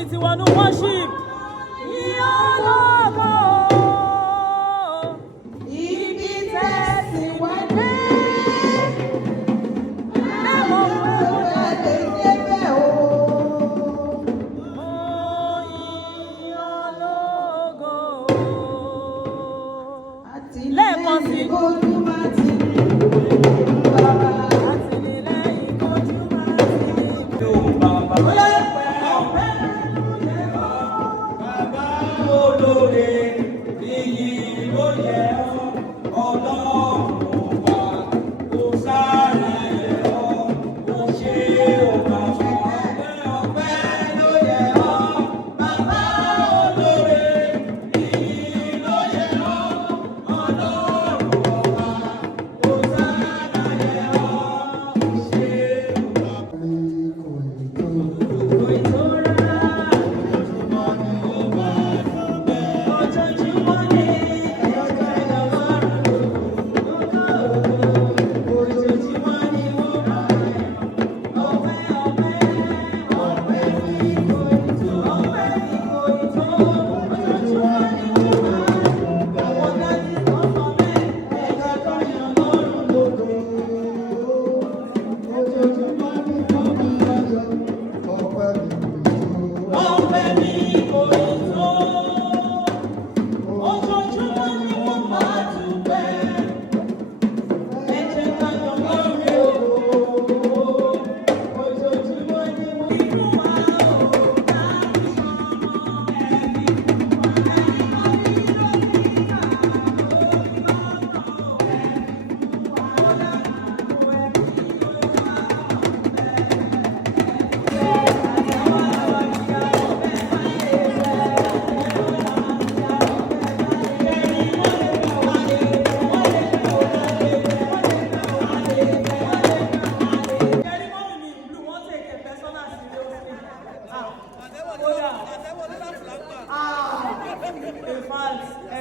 mi ti wọnú worship. Ìyálógo. Ibi tẹ́sí wẹ́dẹ́. Ẹ̀wọ̀n fún ẹ̀dẹ̀ débẹ̀ o. Ìyálógo. Lẹ́ẹ̀kan sí.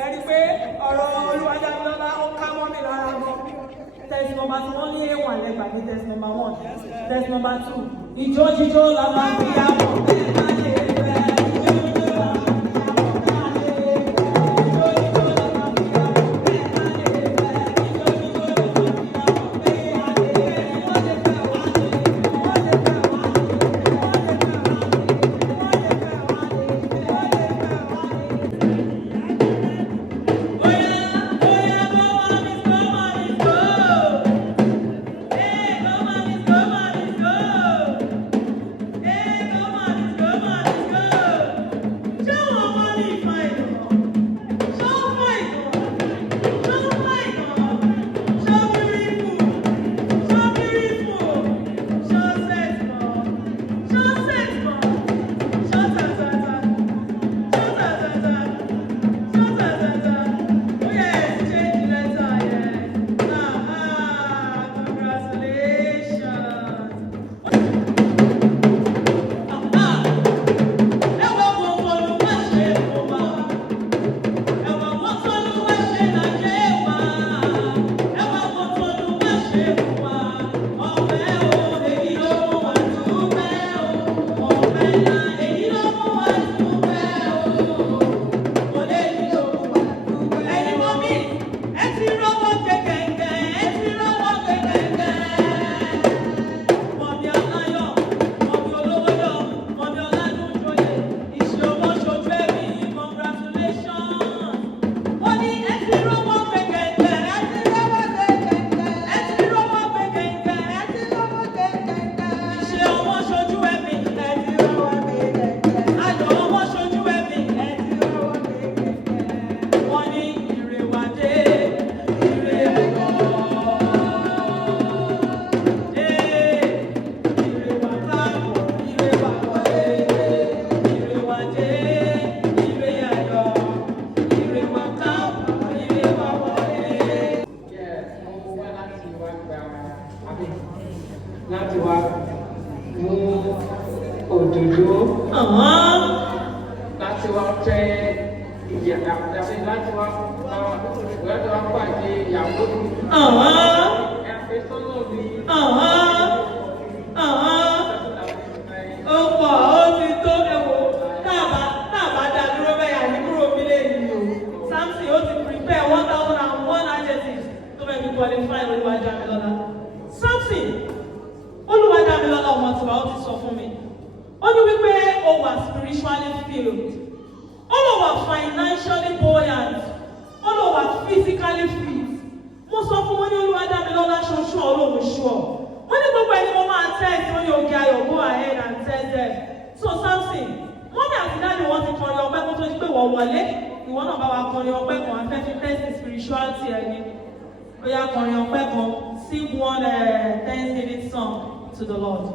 Ẹ̀rí pé ọ̀rọ̀ Olúwadámilọ́lá ó ká mọ́ mi lára gan. Test number 2 wọ́n ní A1 lẹ́gbàá ní test number 1. Test number 2 ìjó jíjó la máa fi yá mọ̀. láti wá mú òdòdó láti wá tẹ ìyàtà láti wá pàdé ìyàwó ẹ̀fẹ́ sọ́nà mi. Ó pọ̀ ó ti tó ẹ̀wọ̀ wọlé ìwọ náà bá wa kọrin ọpẹ́ kan afẹ́ fi test spirituality ẹni ó yá kọrin ọpẹ́ kan sing one Thanksgiving song to the Lord.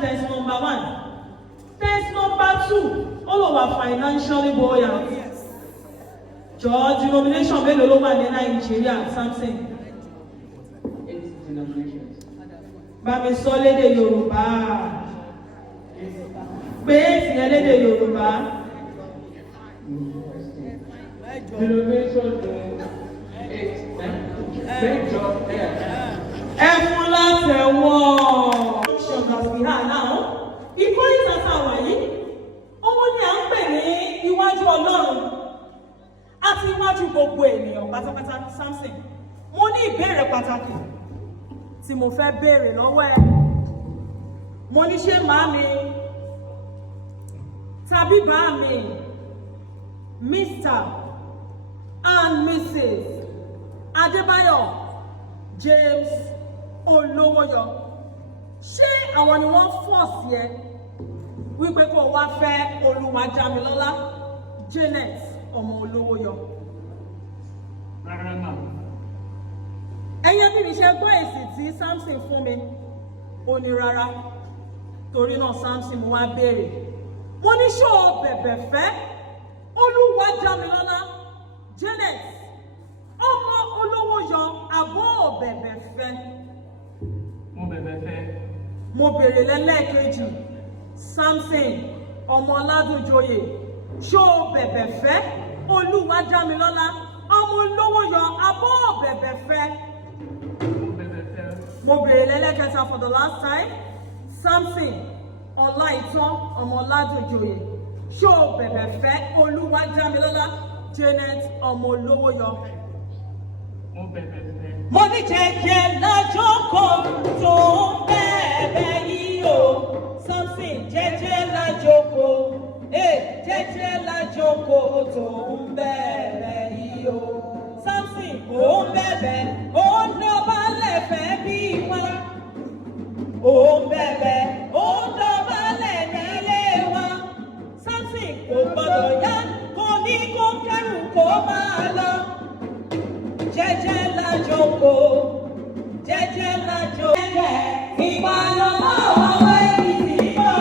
Test number 1. Test number 2. All of our financially buoyant. George, denomination mélòó ló wà ní Nigeria, Samson? 8 denominations. Bá mi sọ lédè Yorùbá. Pé èsì lédè Yorùbá. Denomination 8. Mẹ́jọ ẹ̀. Ẹ fún látẹ̀wọ̀. As we are now, ìkórè tata wà yìí, òun ni à ń pè ní iwájú Ọlọ́run àti iwájú gbogbo ènìyàn pátápátá. Samson, mo ní ìbéèrè pàtàkì tí mo fẹ́ béèrè lọ́wọ́ ẹ. Mo ní ṣé màámi tàbí bàámi Mr. and Mrs. Adébáyọ̀ James Olówóyọ, ṣé àwọn ni wọ́n fọ́ọ̀sì ẹ wípé kó wá fẹ́ Damilola Janet ọmọ Olówóyọ? Rárá náà. Ẹ̀yin bí mi ṣe gbọ́ èsì tí Samson fún mi, ó ní rárá. Torí náà Samson mo wá béèrè, mo ní ṣó o bẹ̀bẹ̀ fẹ́ Damilola Janet ọmọ Olówóyọ àbọ̀ ò bẹ̀bẹ̀ fẹ́? Mo bẹ̀bẹ̀ fẹ́. Mo béèrè lẹ́lẹ́kejì, Samson ọmọ Ọládùnjoyè, ṣó o bẹ̀bẹ̀ fẹ́ Damilola ọmọ Olówóyọ àbọ̀ ò bẹ̀bẹ̀ fẹ́? Mo bẹ̀bẹ̀ fẹ́. Mo béèrè lẹ́lẹ́kẹta for the last time, Samson Ọláìtàn ọmọ Ọládùnjoyè, ṣó o bẹ̀bẹ̀ fẹ́ Damilola Janet ọmọ Olówóyọ? Mo bẹ̀bẹ̀ fẹ́. Mo ní jẹ́jẹ́ lájókòó tó ń bẹ̀bẹ̀ yìí o. Samson jẹ́jẹ́ lájókòó, jẹ́jẹ́ lájókòó tó ń bẹ̀bẹ̀ yìí o. Samson ó ń bẹ̀bẹ̀, ó ń dọ̀bálẹ̀ fẹ́ bí wá. Ó ń bẹ̀bẹ̀, ó ń dọ̀bálẹ̀ nílé wa. Samson kò gbọdọ̀ yá, kò ní kó kẹ́rù kó máa lọ. Jẹ́jẹ́ lájókòó, jẹ́jẹ́ lájókòó, ìpalọ́mọ́ ọ̀wọ́ ìdí bọ̀.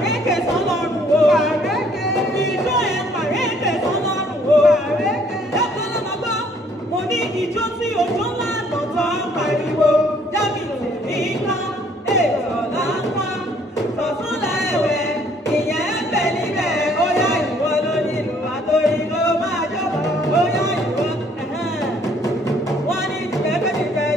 pàrékè sọ́lọ́run o. Ìjọ ẹ̀ pàrékè sọ́lọ́run o. Dábìlọ́lá máa gbọ́, mo ní ìjọ tí òjò ńlá lọ́tọ̀ pariwo. Dábìlì ní ńlá, ètò láńpá, tọ̀túnlá ẹ̀wẹ̀, ìyẹn ń bẹ níbẹ̀. Ó yá ìwọ ló nílò àtòrí ló máa jọ̀bọ̀. Ó yá ìwọ, wọ́n ní ìdìbẹ́ ìdìbẹ́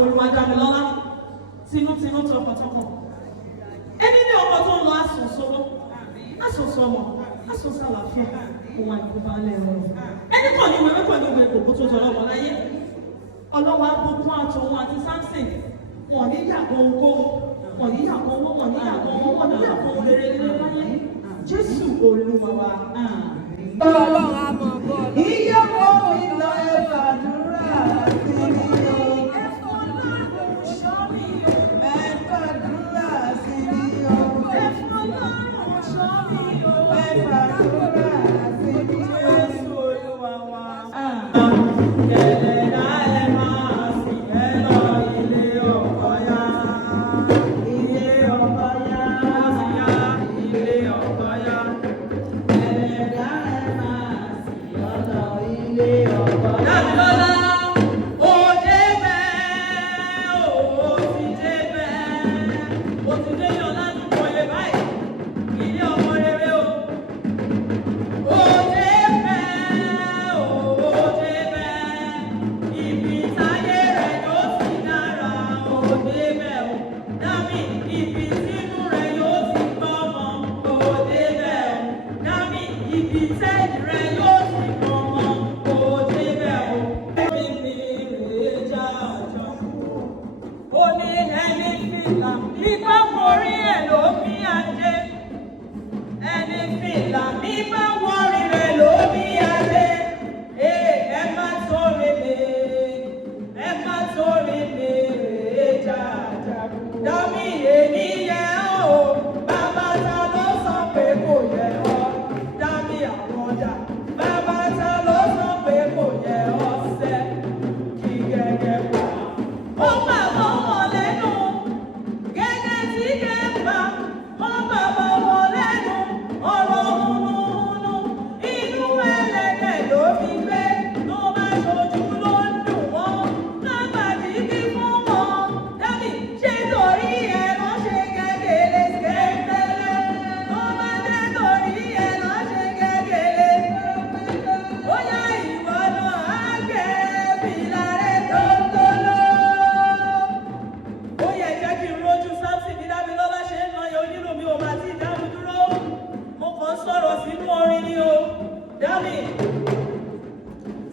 Olúwa Damilola tinútinú tọkàntọkàn. Ẹni ní ọkọ tó ń lọ àsùn sówó, àsùn sọmọ, àsùn sàlàfíà, òun àìkúbalẹ̀ ọ̀rọ̀. Ẹni kàn ní ìwé mẹ́kàn ní ìwé ìkòkò tó jọlọ wọ láyé. Ọlọ́wọ́ abókún àtòun àti Samson, wọ́n ní yàgò owó, wọ́n ní yàgò owó, wọ́n ní yàgò owó, wọ́n ní yàgò rere nílé láyé. Jésù Olúwa wa. Ọlọ́run á mọ̀ bọ́ọ̀lù. Ìyàwó ìlọ ẹ̀fàdúrà sí mi o.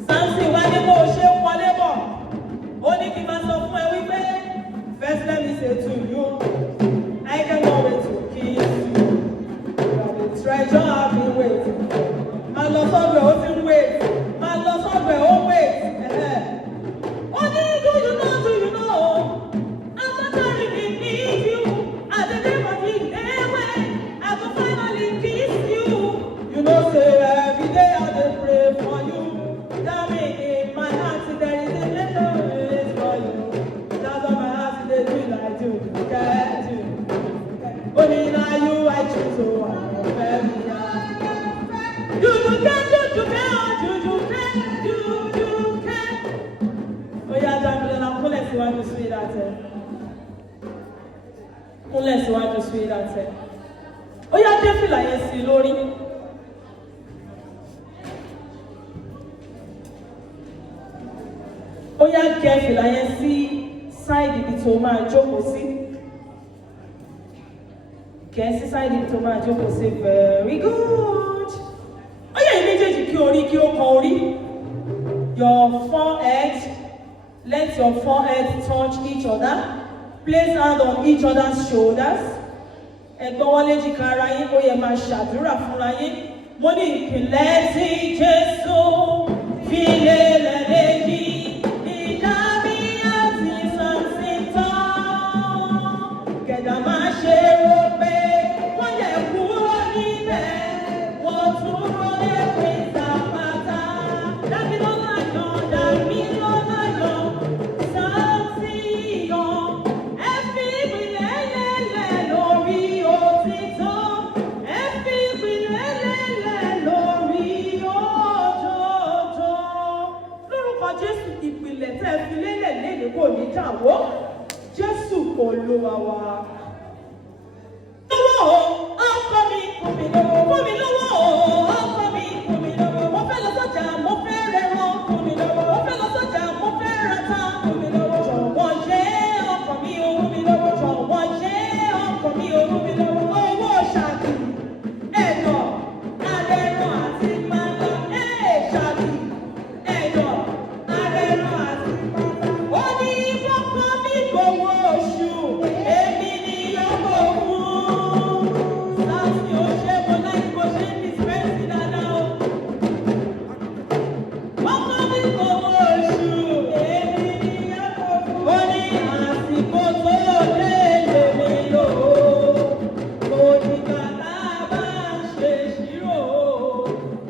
Samson wá ní bó ṣe ń wọlé bọ̀, ó ní kí n máa sọ fún ẹ wípé, first let me say to you, I cannot wait to kiss you, you are the treasure I've been waiting for. Máa lọ sọ́dọ̀ ó ti ń wait, máa lọ sọ́dọ̀ ó wait. Ó ní do you know, I'm not trying to need you, at the name of the day when I will finally kiss you. You know say every day I dey pray for you. That mean in my heart there is a little place for you. That's why my heart dey do like you, get you. Only now you I choose, so I love me. You can. Oh yeah, Damilola, kúnlẹ̀ síwájú sweetheart. Kúnlẹ̀ síwájú sweetheart. Oh yeah, dé fìlà yẹn sí lórí. Ó yá gẹ fìlà yẹn sí side ibi tó máa jókòó sí. Gẹ sí side ibi tó máa jókòó sí. Very good. Ó yá méjèèjì kí orí kí ó kan orí. Your forehead, let your forehead touch each other. Place hand on each other's shoulders. Ẹ̀gbọ́n wọlé jìkà ara yín, ó yẹ máa ṣàdúrà fúnra yín. Mo ní ìpìlẹ̀ tí Jésù fi lélẹ̀ léyìí. Ìjà mi àti Samson tán. Kẹ̀dà máa ṣe rò pé wọ́n yẹ kúrò níbẹ̀. Wọ́n tún rọlé pé Zapata. Damilola yan, Damilola yan. Samson yan. Ẹ fi ìpìlẹ̀ lélẹ̀ lórí òtítọ́. Ẹ fi ìpìlẹ̀ lélẹ̀ lórí òdodo. Lórúkọ Jésù, ìpìlẹ̀ tẹ́ fi lélẹ̀ lélẹ̀ kò ní dàwó. Jésù Olúwa wa. Lọ́wọ́ ọkọ mi fún mi lọ́wọ́. Fún mi lọ́wọ́ ọkọ mi fún mi lọ́wọ́. Mo fẹ́ lọ sọ́jà, mo fẹ́ rẹran fún mi lọ́wọ́. Mo fẹ́ lọ sọ́jà, mo fẹ́ rata fún mi lọ́wọ́. Jọ̀wọ́ ṣe ọkọ mi owó mi lọ́wọ́. Jọ̀wọ́ ṣe ọkọ mi owó mi lọ́wọ́. Owó ṣàkì, ẹ̀dọ̀, arẹran àti pátá. Ṣàkì, ẹ̀dọ̀, arẹran àti pátá. Ó ní bọ́kọ mi gbowó oṣù, èmi ni ọkọ òun. Sáàsì ó ṣe mo láì bó ṣe ní ìfẹ́sì dáadáa o. Bọ́kọ mi gbowó oṣù, èmi ni ọkọ òun. Ó ní àsìkò tó lé lèmi lò ó. Kò dìgbà tá a bá ń ṣe ìṣirò o.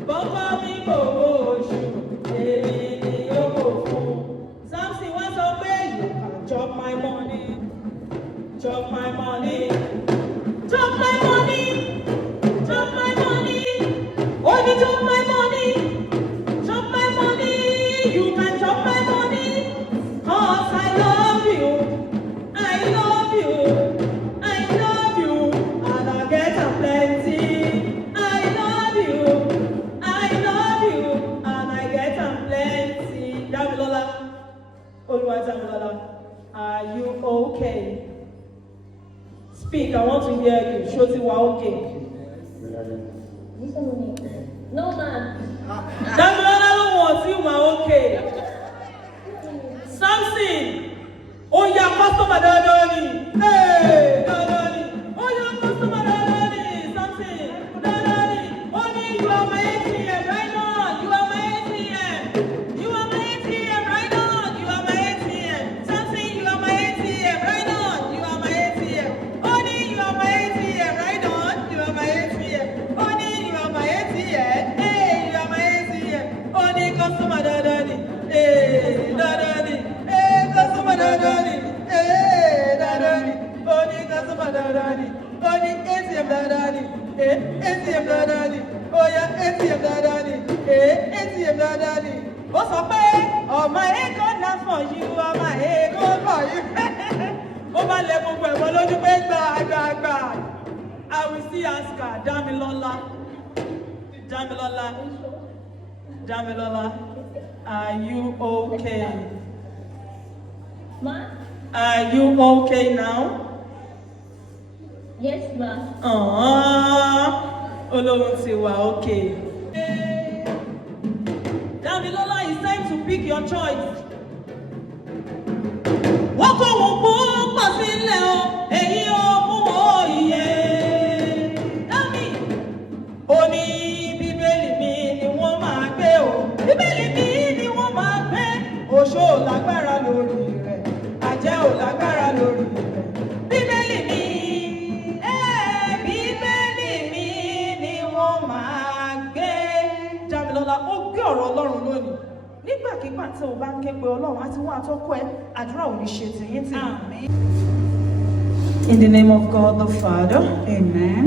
Bọ́kọ mi gbowó oṣù, èmi ni ọkọ òun. Samson wá sọ pé you can chop my money, chop my money, chop my money, chop my money. Only chop my money, chop my money. You can chop my money, 'cause I love you, I love you, I love you, and I get a plenty. I love you, I love you, and I get a plenty. Damilola, Olúwa Damilola, are you okay? Speak, I want to hear you. Show me you are okay. No, man. Damilola ló wọ̀ sí you are okay. Samson, ó yá customer dáadáa ni. Dáadáa ni. Ó yá customer dáadáa ni. Samson, dáadáa ni. Ó ní you are my ATM right now. You are my ATM. You are my ATM right now. You are my ATM. Samson, you are my ATM right now. You are my ATM. Ó ní you are my ATM right now. You are my ATM. Ó ní you are my ATM. You are my ATM. Ó ní customer dáadáa ni. Dáadáa ni. Customer dáadáa ni. Dáadáa ni. Ó ní customer dáadáa ni. Ó ní ATM dáadáa ni. ATM dáadáa ni. Ó yá ATM dáadáa ni. ATM dáadáa ni. Ó sọ pé ọmọ èkó náà for you, ọmọ èkó for you. Ó bá lẹ gbogbo ẹ̀wọ̀n lójú pé gbà. I will see ask her, Damilola. Damilola. Damilola, are you okay? Ma? Are you okay now? Yes, ma. Olóhun ti wà okay. Damilola, it's time to pick your choice. Wọ́n kọ́ wọn kó pọ̀ sílẹ̀ o, èyí ò mú òye. Dami, ó ní Bíbélì mi ni wọ́n máa gbé o. Bíbélì mi ni wọ́n máa gbé. Oṣó ò lágbára lórí rẹ̀, àjẹ́ ò lágbára lórí rẹ̀. Bíbélì mi, Bíbélì mi ni wọ́n máa gbé. Damilola, ó gbé ọ̀rọ̀ Ọlọ́run lónìí. Nígbàkigbà tí o bá ń ké pe Ọlọ́run àti wọn àtọ́kọ ẹ, àdúrà ò ní ṣe tìyín tì. Àmín. In the name of God the Father, Amen.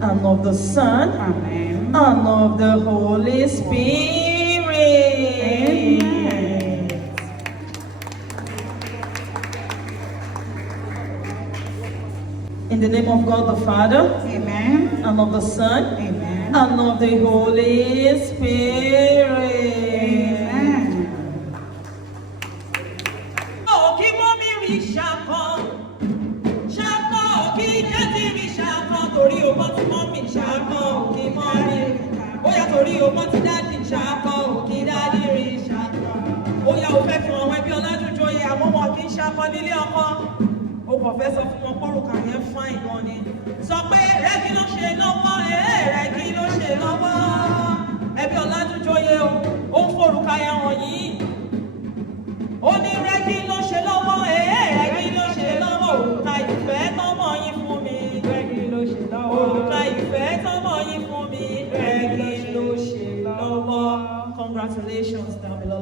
and of the Son, Amen. and of the Holy Spirit. Amen. In the name of God the Father, Amen. and of the Son, Amen. and of the Holy Spirit. Amen. o mọ́ ti dáàdì ṣàkọ́ òkè dáàdì rí ṣàkọ́. Ó yà ó fẹ́ fi àwọn ẹbí Ọlájújọyè àmọ́ wọn kì í ṣakọ nílé ọkọ. Ó kàn fẹ́ sọ fún wọn pórùkà yẹn fáìn gan ni. Sọ pé rẹ́gí ló ṣe lọ́wọ́ rẹ́gí ló ṣe lọ́wọ́. Ẹbí Ọlájújọyè ó ń forùkà yẹn hàn yìí. Ó ní rẹ́gí ló ṣe lọ́wọ́ rẹ́gí ló ṣe lọ́wọ́. Òrùka ìfẹ́ tọ́mọ yín fún mi rẹ́gí ló ṣe lọ́wọ́. Òrùka ìfẹ́ tọ́mọ yín fún mi rẹ́gí ló ṣe lọ́wọ́. Congratulations, Damilola.